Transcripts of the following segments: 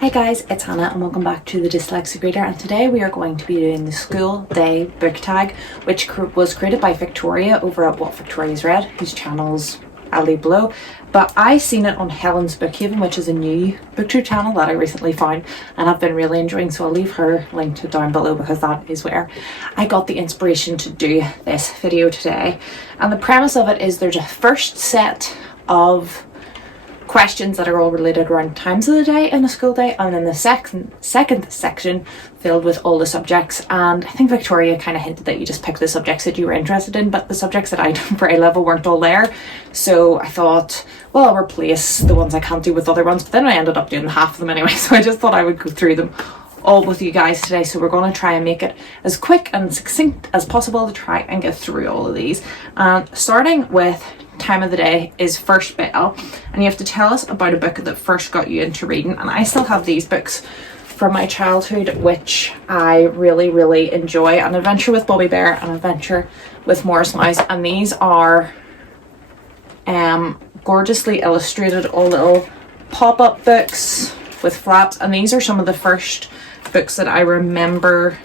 Hi guys, it's Hannah and welcome back to the Dyslexic Reader, and today we are going to be doing the School Day book tag, which was created by Victoria over at What Victoria's Read, whose channels I'll leave below. But I seen it on Helen's Bookhaven, which is a new booktube channel that I recently found and I've been really enjoying, so I'll leave her linked down below because that is where I got the inspiration to do this video today. And the premise of it is there's a first set of questions that are all related around times of the day in a school day, and then the second section filled with all the subjects. And I think Victoria kind of hinted that you just pick the subjects that you were interested in, but the subjects that I done for A-level weren't all there, so I thought, well, I'll replace the ones I can't do with other ones, but then I ended up doing half of them anyway, so I just thought I would go through them all with you guys today. So we're going to try and make it as quick and succinct as possible to try and get through all of these. Starting with time of the day is First Bell, and you have to tell us about a book that first got you into reading. And I still have these books from my childhood which I really enjoy: An Adventure with Bobby Bear, An Adventure with Morris Mouse, and these are gorgeously illustrated, all little pop-up books with flaps, and these are some of the first books that I remember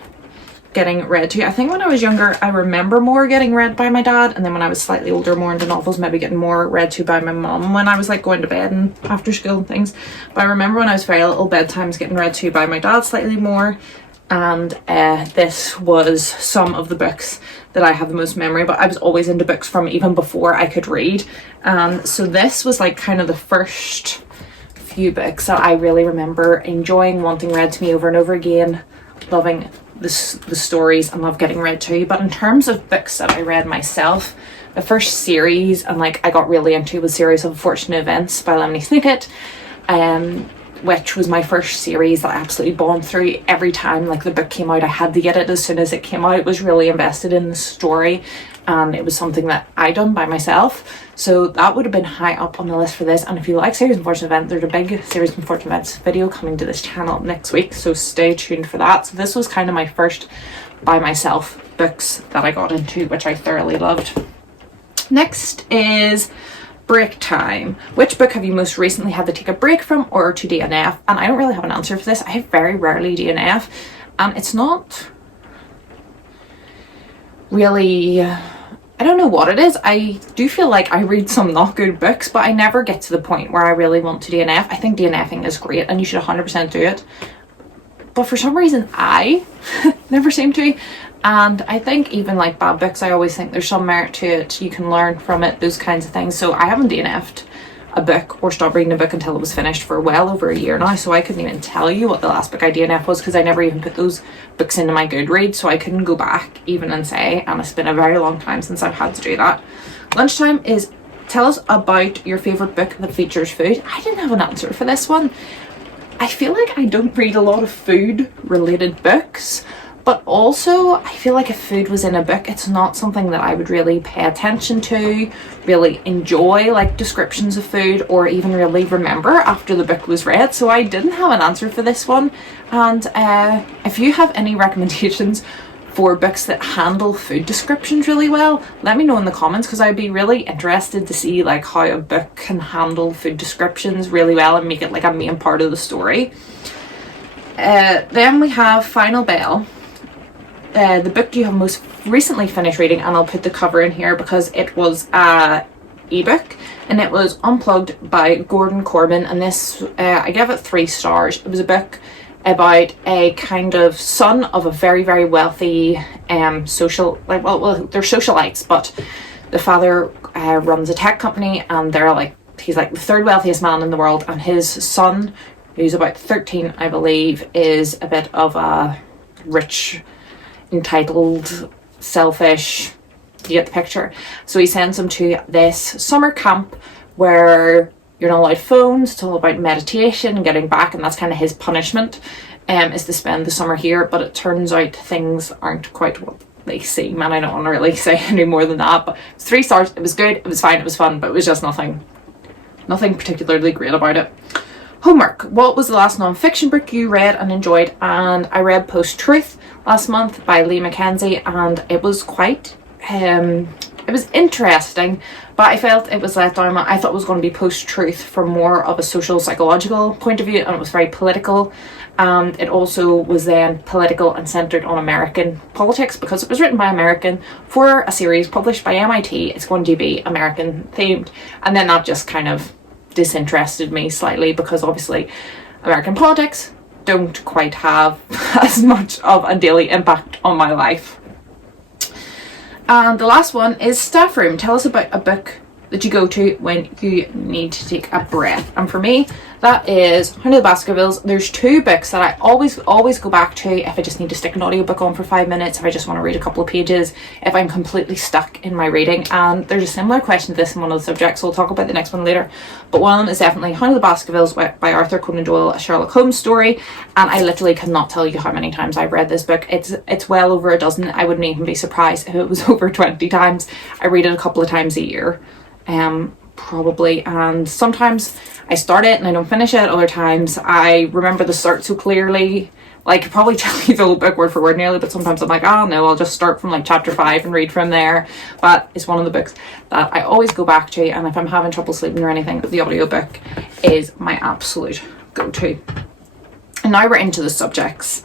getting read to. I think when I was younger I remember more getting read by my dad, and then when I was slightly older, more into novels, maybe getting more read to by my mum when I was like going to bed and after school and things. But I remember when I was very little, bedtimes getting read to by my dad slightly more, and this was some of the books that I have the most memory. But I was always into books from even before I could read, so this was like kind of the first few books that I really remember enjoying, wanting read to me over and over again, loving the stories and love getting read to. But in terms of books that I read myself, the first series and like I got really into was Series of Unfortunate Events by Lemony Snicket, which was my first series that I absolutely bombed through every time like the book came out. I had to get it as soon as it came out. Was really invested in the story, and it was something that I done by myself, so that would have been high up on the list for this. And if you like Series of Unfortunate Events, there's a big Series of Unfortunate Events video coming to this channel next week, so stay tuned for that. So this was kind of my first by myself books that I got into, which I thoroughly loved. Next is Break Time. Which book have you most recently had to take a break from or to DNF? And I don't really have an answer for this. I very rarely DNF, and it's not really, I don't know what it is. I do feel like I read some not good books, but I never get to the point where I really want to DNF. I think DNFing is great and you should 100% do it, but for some reason I never seem to. And I think even like bad books, I always think there's some merit to it, you can learn from it, those kinds of things. So I haven't DNF'd a book or stopped reading a book until it was finished for well over a year now, so I couldn't even tell you what the last book I DNF was because I never even put those books into my Goodreads, so I couldn't go back even and say, and it's been a very long time since I've had to do that. Lunchtime is tell us about your favourite book that features food. I didn't have an answer for this one. I feel like I don't read a lot of food related books, but also I feel like if food was in a book, it's not something that I would really pay attention to, really enjoy like descriptions of food, or even really remember after the book was read. So I didn't have an answer for this one. And if you have any recommendations for books that handle food descriptions really well, let me know in the comments, because I'd be really interested to see like how a book can handle food descriptions really well and make it like a main part of the story. Then we have Final Bell. The book you have most recently finished reading, and I'll put the cover in here because it was a ebook, and it was Unplugged by Gordon Corbin, and this I gave it 3 stars. It was a book about a kind of son of a very wealthy social, like well they're socialites, but the father runs a tech company, and they're like, he's like the 3rd wealthiest man in the world, and his son, who's about 13 I believe, is a bit of a rich, entitled, selfish, you get the picture. So he sends him to this summer camp where you're not allowed phones. It's all about meditation and getting back, and that's kind of his punishment, is to spend the summer here. But it turns out things aren't quite what they seem, and I don't want to really say any more than that. But it's 3 stars. It was good, it was fine, it was fun, but it was just nothing particularly great about it. Homework. What was the last non-fiction book you read and enjoyed? And I read Post Truth last month by Lee Mackenzie, and it was quite it was interesting, but I felt it was let down. I thought it was going to be post-truth from more of a social psychological point of view, and it was very political. And it also was then political and centered on American politics because it was written by American for a series published by MIT. It's going to be American themed, and then that just kind of disinterested me slightly because obviously American politics don't quite have as much of a daily impact on my life. And the last one is Staff Room. Tell us about a book that you go to when you need to take a breath. And for me, that is Hound of the Baskervilles. There's two books that I always go back to if I just need to stick an audiobook on for 5 minutes, if I just want to read a couple of pages, if I'm completely stuck in my reading. And there's a similar question to this in one of the subjects, so we'll talk about the next one later. But one is definitely Hound of the Baskervilles by Arthur Conan Doyle, a Sherlock Holmes story. And I literally cannot tell you how many times I've read this book. It's well over a dozen. I wouldn't even be surprised if it was over 20 times. I read it a couple of times a year. Probably, and sometimes I start it and I don't finish it. Other times I remember the start so clearly, like I could probably tell you the whole book word for word nearly, but sometimes I'm like, oh no, I'll just start from like chapter 5 and read from there. But it's one of the books that I always go back to, and if I'm having trouble sleeping or anything, the audiobook is my absolute go-to. And now we're into the subjects.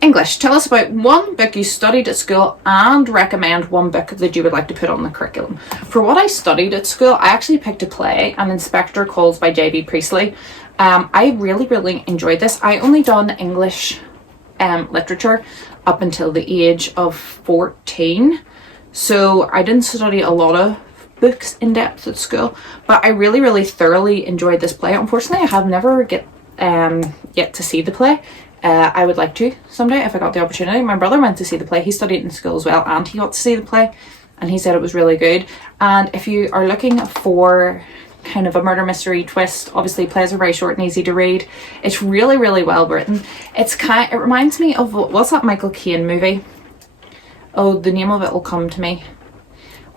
English. Tell us about one book you studied at school and recommend one book that you would like to put on the curriculum. For what I studied at school, I actually picked a play, An Inspector Calls by J.B. Priestley. I really enjoyed this. I only done English literature up until the age of 14. So I didn't study a lot of books in depth at school, but I really thoroughly enjoyed this play. Unfortunately, I have never yet to see the play. I would like to someday if I got the opportunity. My brother went to see the play. He studied in school as well, and he got to see the play, and he said it was really good. And if you are looking for kind of a murder mystery twist, obviously plays are very short and easy to read. It's really well written. It reminds me of, what's that Michael Caine movie? Oh, the name of it will come to me.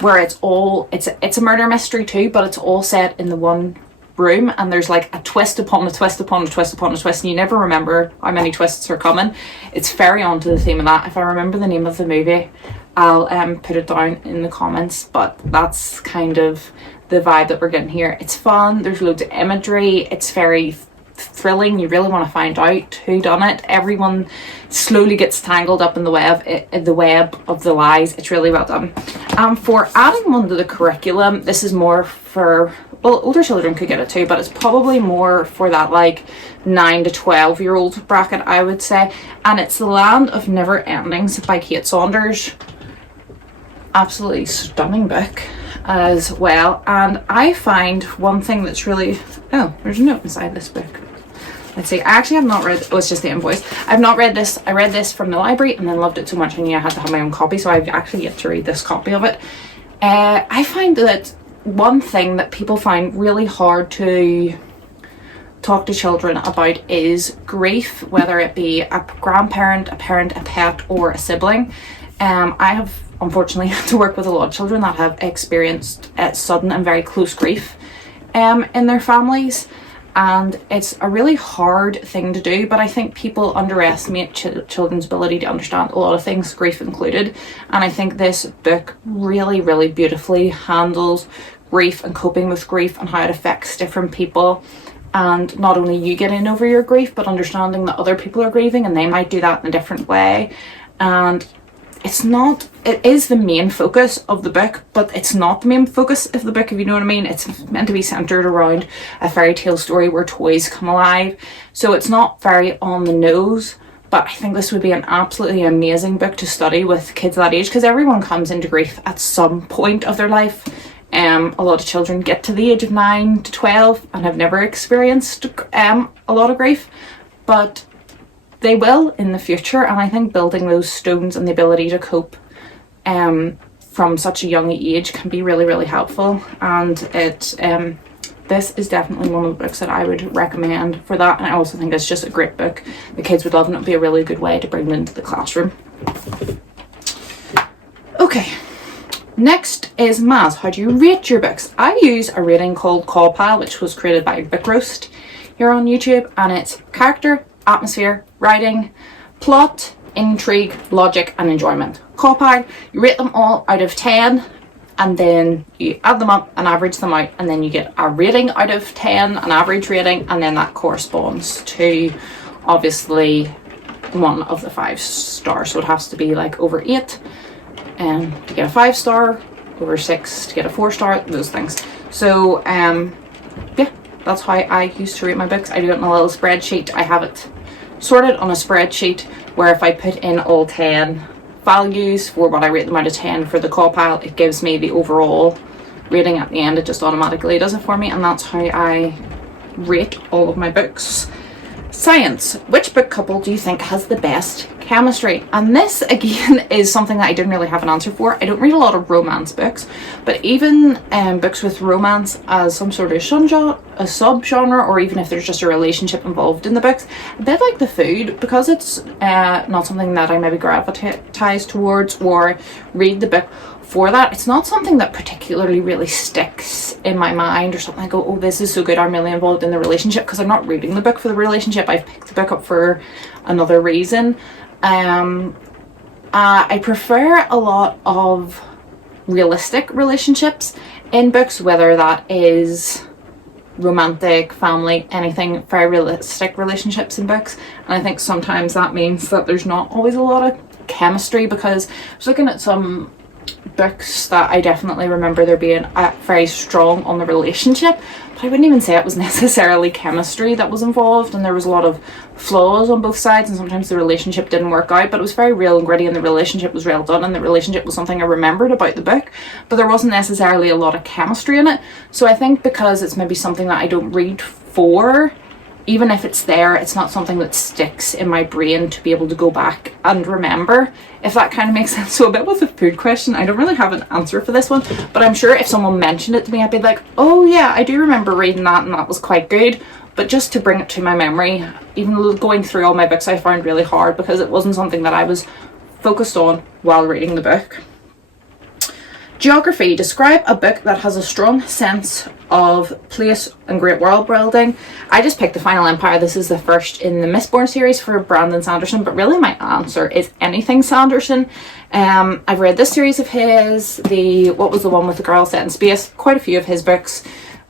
Where it's a murder mystery too, but it's all set in the one room, and there's like a twist upon a twist upon a twist upon a twist, and you never remember how many twists are coming. It's very on to the theme of that. If I remember the name of the movie, I'll put it down in the comments, but that's kind of the vibe that we're getting here. It's fun, there's loads of imagery, it's very thrilling. You really want to find out who done it. Everyone slowly gets tangled up in the web of the lies. It's really well done. For adding one to the curriculum, this is more for, well, older children could get it too, but it's probably more for that like 9 to 12 year old bracket, I would say. And it's The Land of Never Endings by Kate Saunders. Absolutely stunning book as well. And I find one thing that's really, oh, there's a note inside this book. Let's see, I actually have not read, oh, it's just the invoice. I've not read this. I read this from the library and then loved it so much I knew I had to have my own copy, so I've actually yet to read this copy of it. I find that one thing that people find really hard to talk to children about is grief, whether it be a grandparent, a parent, a pet, or a sibling. I have unfortunately had to work with a lot of children that have experienced sudden and very close grief in their families. And it's a really hard thing to do, but I think people underestimate children's ability to understand a lot of things, grief included. And I think this book really beautifully handles grief and coping with grief and how it affects different people. And not only you getting over your grief, but understanding that other people are grieving and they might do that in a different way. And it is the main focus of the book, but it's not the main focus of the book, if you know what I mean. It's meant to be centered around a fairy tale story where toys come alive. So it's not very on the nose, but I think this would be an absolutely amazing book to study with kids that age, because everyone comes into grief at some point of their life. A lot of children get to the age of 9 to 12 and have never experienced a lot of grief, but they will in the future. And I think building those stones and the ability to cope from such a young age can be really helpful. And this is definitely one of the books that I would recommend for that. And I also think it's just a great book. The kids would love it, and it would be a really good way to bring them into the classroom. Okay, next is Maz. How do you rate your books? I use a rating called CallPile, which was created by Book Roast here on YouTube, and it's character, atmosphere, writing, plot, intrigue, logic, and enjoyment. CallPile, you rate them all out of 10. and then you add them up and average them out, and then you get a rating out of 10, an average rating, and then that corresponds to obviously one of the 5 stars. So it has to be like over 8 to get a 5 star, over 6 to get a 4 star, those things. So yeah, that's how I used to rate my books. I do it in a little spreadsheet. I have it sorted on a spreadsheet where if I put in all 10 values for what I rate them out of 10 for the call pile, it gives me the overall rating at the end. It just automatically does it for me, and that's how I rate all of my books. Science. Which book couple do you think has the best chemistry? And this again is something that I didn't really have an answer for. I don't read a lot of romance books, but even books with romance as some sort of subgenre, or even if there's just a relationship involved in the books, a bit like the food, because it's not something that I maybe gravitize towards or read the book for that, it's not something that particularly really sticks in my mind or something. I go, oh, this is so good, I'm really involved in the relationship, because I'm not reading the book for the relationship. I've picked the book up for another reason. I prefer a lot of realistic relationships in books, whether that is romantic, family, anything, very realistic relationships in books. And I think sometimes that means that there's not always a lot of chemistry, because I was looking at some books that I definitely remember there being very strong on the relationship, but I wouldn't even say it was necessarily chemistry that was involved, and there was a lot of flaws on both sides, and sometimes the relationship didn't work out, but it was very real and gritty, and the relationship was well done, and the relationship was something I remembered about the book, but there wasn't necessarily a lot of chemistry in it. So I think because it's maybe something that I don't read for, even if it's there, it's not something that sticks in my brain to be able to go back and remember, if that kind of makes sense. So a bit with the food question, I don't really have an answer for this one, but I'm sure if someone mentioned it to me, I'd be like, oh yeah, I do remember reading that and that was quite good. But just to bring it to my memory, even going through all my books, I found really hard because it wasn't something that I was focused on while reading the book. Geography. Describe a book that has a strong sense of place and great world building. I just picked The Final Empire. This is the first in the Mistborn series for Brandon Sanderson, but really my answer is anything Sanderson. I've read this series of his, what was the one with the girl set in space, quite a few of his books,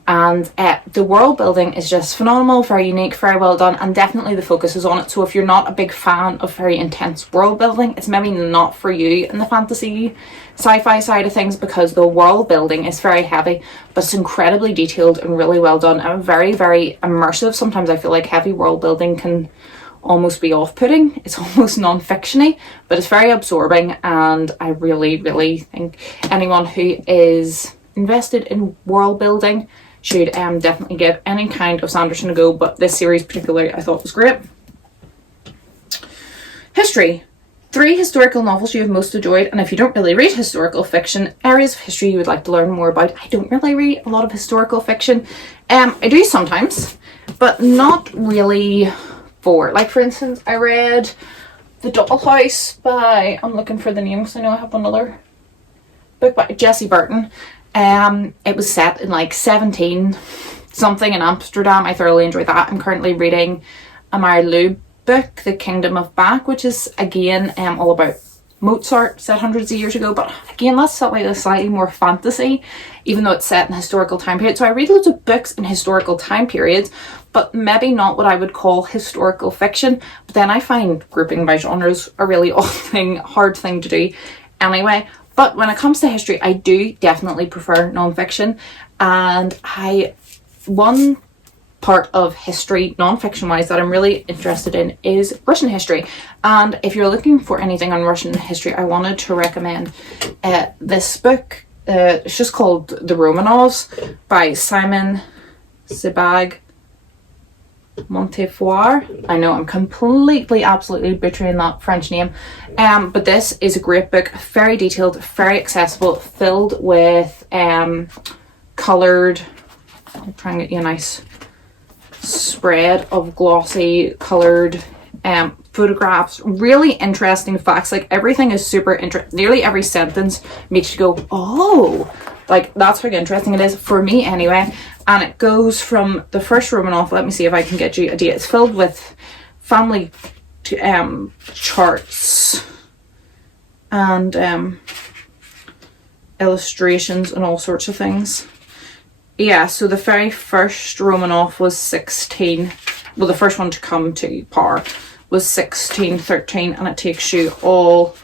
and the world building is just phenomenal, very unique, very well done, and definitely the focus is on it. So if you're not a big fan of very intense world building, it's maybe not for you in the fantasy sci-fi side of things, because the world building is very heavy, but it's incredibly detailed and really well done and very, very immersive. Sometimes I feel like heavy world building can almost be off-putting. It's almost non-fictiony, but it's very absorbing, and I really, really think anyone who is invested in world building should definitely give any kind of Sanderson a go, but this series particularly I thought was great. History. 3 historical novels you have most enjoyed, and if you don't really read historical fiction, areas of history you would like to learn more about. I don't really read a lot of historical fiction. I do sometimes, but not really for instance, I read The Doll House by, I'm looking for the name because I know I have another book by Jessie Burton. It was set in like 17 something in Amsterdam. I thoroughly enjoyed that. I'm currently reading a Mary Lou book, The Kingdom of Back, which is again all about Mozart, set hundreds of years ago, but again that's slightly more fantasy, even though it's set in historical time period. So I read loads of books in historical time periods, but maybe not what I would call historical fiction. But then I find grouping by genres a really hard thing to do anyway. But when it comes to history, I do definitely prefer non-fiction, and one part of history, non-fiction wise, that I'm really interested in is Russian history. And if you're looking for anything on Russian history, I wanted to recommend this book. It's just called The Romanovs by Simon Sebag Montefiore. I know I'm completely, absolutely butchering that French name. But this is a great book, very detailed, very accessible, filled with coloured, I'll try and get you a nice spread of glossy coloured photographs, really interesting facts. Like everything is super interesting. Nearly every sentence makes you go, oh, like that's how interesting it is for me anyway. And it goes from the first Romanov, let me see if I can get you a date. It's filled with family charts and illustrations and all sorts of things. Yeah, so the very first Romanov was 16. Well, the first one to come to power was 1613, and it takes you all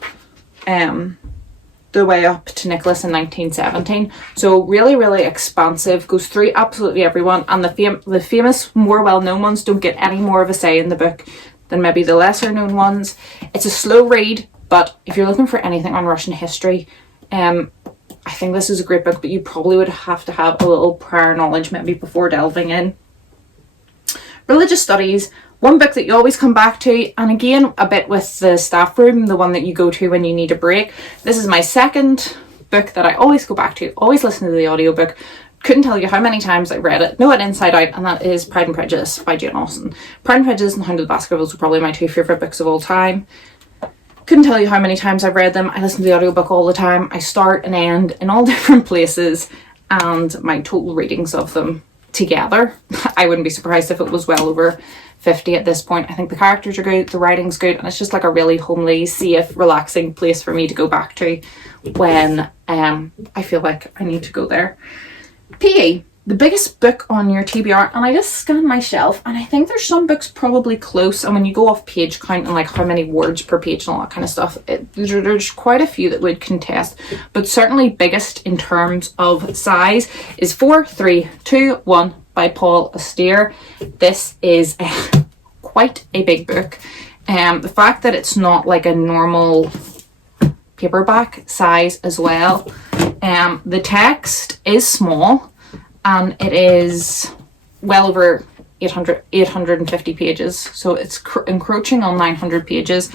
the way up to Nicholas in 1917. So really, really expansive, goes through absolutely everyone, and the famous, more well-known ones don't get any more of a say in the book than maybe the lesser known ones. It's a slow read, but if you're looking for anything on Russian history, I think this is a great book, but you probably would have to have a little prior knowledge maybe before delving in. Religious studies, one book that you always come back to, and again a bit with the staff room, the one that you go to when you need a break. This is my second book that I always go back to, always listen to the audiobook. Couldn't tell you how many times I read it, know it inside out, and that is Pride and Prejudice by Jane Austen. Pride and Prejudice and Hound of the Baskervilles are probably my two favourite books of all time. Couldn't tell you how many times I've read them. I listen to the audiobook all the time. I start and end in all different places, and my total readings of them together, I wouldn't be surprised if it was well over 50 at this point. I think the characters are good, the writing's good, and it's just like a really homely, safe, relaxing place for me to go back to when I feel like I need to go there. PE, the biggest book on your TBR, and I just scanned my shelf, and I think there's some books probably close, and when you go off page count and like how many words per page and all that kind of stuff, there's quite a few that would contest, but certainly biggest in terms of size is 4, 3, 2, 1 by Paul Auster. This is quite a big book. The fact that it's not like a normal paperback size as well. The text is small, and it is well over 850 pages, so it's encroaching on 900 pages.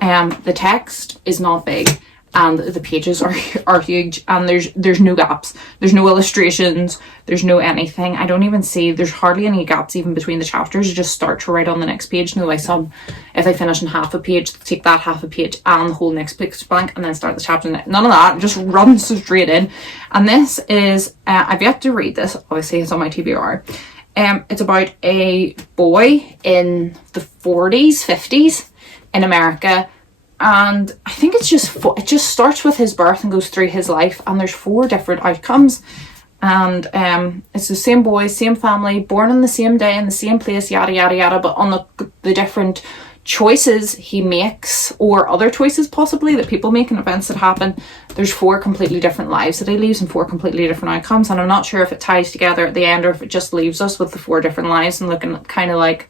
The text is not big, and the pages are huge, and there's no gaps, there's no illustrations, there's no anything. I don't even see, there's hardly any gaps even between the chapters. You just start to write on the next page. No, like some, if they finish in half a page, take that half a page and the whole next page blank and then start the chapter. None of that, just runs straight in. And this is I've yet to read this, obviously it's on my TBR. It's about a boy in the 40s 50s in America, and I think it just starts with his birth and goes through his life, and there's 4 different outcomes, and it's the same boy, same family, born on the same day in the same place, yada yada yada, but on the different choices he makes, or other choices possibly that people make and events that happen, there's 4 completely different lives that he lives and 4 completely different outcomes, and I'm not sure if it ties together at the end or if it just leaves us with the 4 different lives and looking at kind of like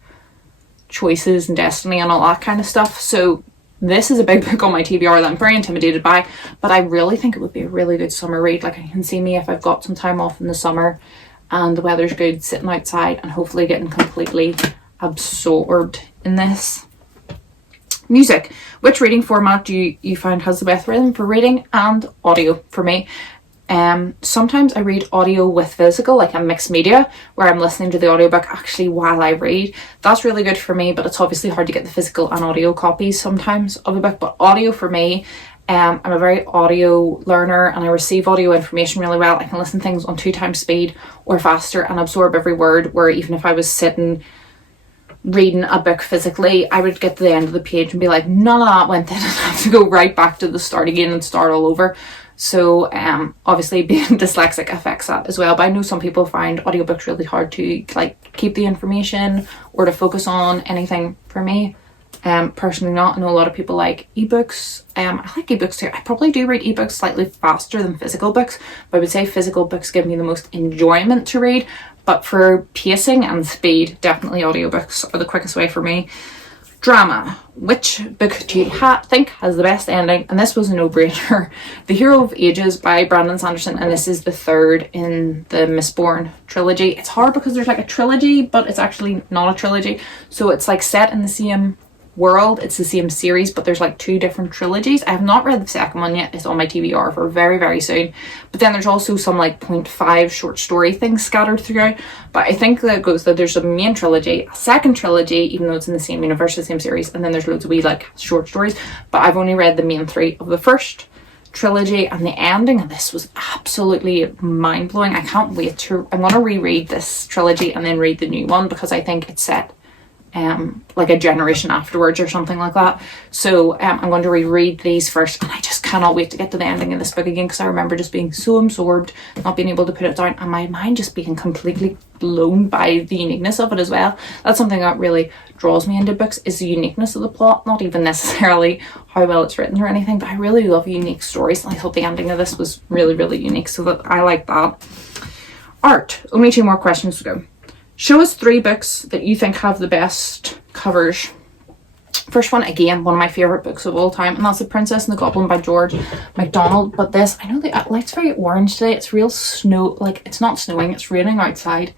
choices and destiny and all that kind of stuff. So this is a big book on my TBR that I'm very intimidated by, but I really think it would be a really good summer read. Like, I can see me, if I've got some time off in the summer and the weather's good, sitting outside and hopefully getting completely absorbed in this. Music. Which reading format do you find has the best rhythm for reading? And audio for me. Sometimes I read audio with physical, like a mixed media, where I'm listening to the audiobook actually while I read. That's really good for me, but it's obviously hard to get the physical and audio copies sometimes of a book. But audio for me, I'm a very audio learner, and I receive audio information really well. I can listen to things on 2 times speed or faster and absorb every word, where even if I was sitting reading a book physically, I would get to the end of the page and be like, none of that went in, and have to go right back to the start again and start all over. So obviously being dyslexic affects that as well, but I know some people find audiobooks really hard to like keep the information or to focus on anything. For me, personally not. I know a lot of people like ebooks. I like ebooks too. I probably do read ebooks slightly faster than physical books, but I would say physical books give me the most enjoyment to read, but for pacing and speed, definitely audiobooks are the quickest way for me. Drama. Which book do you think has the best ending? And this was a no-brainer. The Hero of Ages by Brandon Sanderson, and this is the 3rd in the Mistborn trilogy. It's hard because there's like a trilogy, but it's actually not a trilogy. So it's like set in the same world, it's the same series, but there's like 2 different trilogies. I have not read the second one yet. It's on my TBR for very, very soon. But then there's also some like 0.5 short story things scattered throughout. But I think that goes that there's a main trilogy, a second trilogy, even though it's in the same universe, the same series, and then there's loads of wee like short stories. But I've only read the main 3 of the first trilogy, and the ending of this was absolutely mind-blowing. I can't wait to, I'm going to reread this trilogy and then read the new one, because I think it's set like a generation afterwards or something like that. So I'm going to reread these first, and I just cannot wait to get to the ending of this book again, because I remember just being so absorbed, not being able to put it down, and my mind just being completely blown by the uniqueness of it as well. That's something that really draws me into books, is the uniqueness of the plot, not even necessarily how well it's written or anything, but I really love unique stories, and I thought the ending of this was really, really unique, so that I like that. Art. Only 2 more questions to go. Show us 3 books that you think have the best covers. First one, again, one of my favourite books of all time, and that's The Princess and the Goblin by George MacDonald. But this, I know the light's very orange today. It's real snow, like it's not snowing, it's raining outside.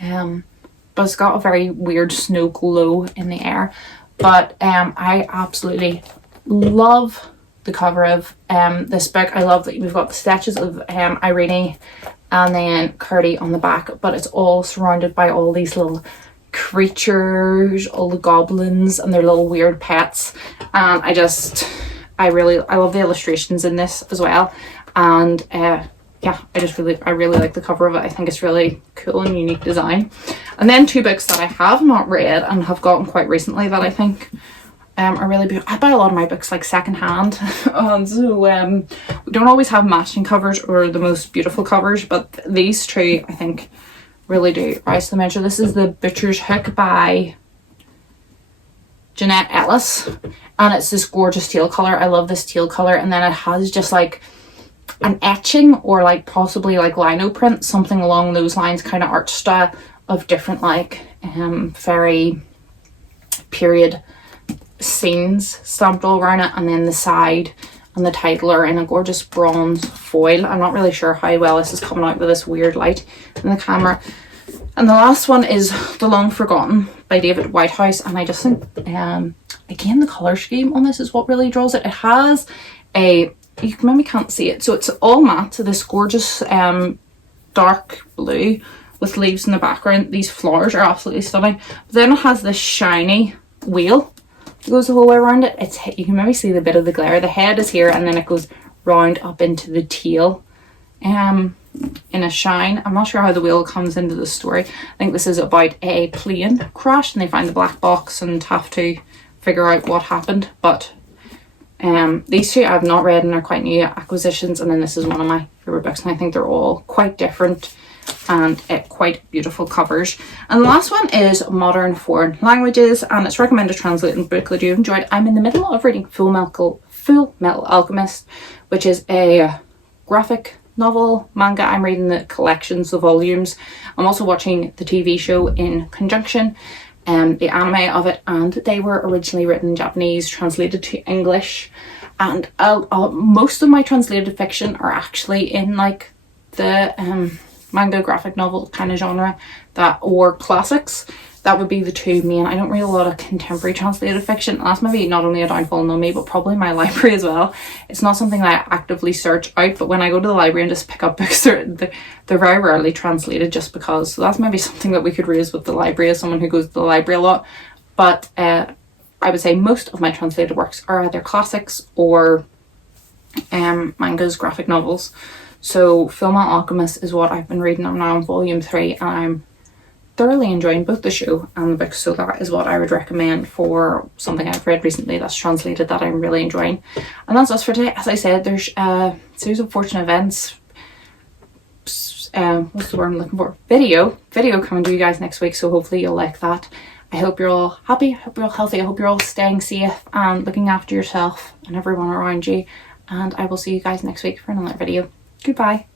But it's got a very weird snow glow in the air. But I absolutely love the cover of this book. I love that we've got the sketches of Irene and then Curdie on the back, but it's all surrounded by all these little creatures, all the goblins and their little weird pets. And I love the illustrations in this as well. And yeah, I really like the cover of it. I think it's really cool and unique design. And then 2 books that I have not read and have gotten quite recently that I think are really beautiful. I buy a lot of my books like secondhand, so we don't always have matching covers or the most beautiful covers, but these 2 I think really do rise to the measure. This is The Butcher's Hook by Jeanette Ellis, and it's this gorgeous teal color. I love this teal color, and then it has just like an etching or like possibly like lino print, something along those lines, kind of art style of different like very period scenes stamped all around it, and then the side and the title are in a gorgeous bronze foil. I'm not really sure how well this is coming out with this weird light in the camera. And the last one is The Long Forgotten by David Whitehouse, and I just think again the color scheme on this is what really draws it. It has a, you maybe can't see it, so it's all matte, so this gorgeous dark blue with leaves in the background. These flowers are absolutely stunning. But then it has this shiny wheel that goes the whole way around it. You can maybe see the bit of the glare. The head is here, and then it goes round up into the tail in a shine. I'm not sure how the wheel comes into the story. I think this is about a plane crash and they find the black box and have to figure out what happened. But these 2 I've not read and are quite new acquisitions, and then this is one of my favourite books, and I think they're all quite different and quite beautiful covers. And the last one is Modern Foreign Languages, and it's recommended translating book that you've enjoyed. I'm in the middle of reading Full Metal Alchemist, which is a graphic novel manga. I'm reading the collections of volumes. I'm also watching the TV show in conjunction, the anime of it, and they were originally written in Japanese, translated to English, and most of my translated fiction are actually in like the manga graphic novel kind of genre, that or classics. That would be the 2 main. I don't read a lot of contemporary translated fiction, and that's maybe not only a downfall on me, but probably my library as well. It's not something that I actively search out, but when I go to the library and just pick up books, they're very rarely translated just because. So that's maybe something that we could raise with the library as someone who goes to the library a lot. But I would say most of my translated works are either classics or mangas, graphic novels. So Full Metal Alchemist is what I've been reading. I'm now on volume 3, and I'm thoroughly enjoying both the show and the book, so that is what I would recommend for something I've read recently that's translated that I'm really enjoying. And that's us for today. As I said, there's a series of fortunate events, what's the word I'm looking for, video coming to you guys next week, so hopefully you'll like that. I hope you're all happy, I hope you're all healthy, I hope you're all staying safe and looking after yourself and everyone around you, and I will see you guys next week for another video. Goodbye.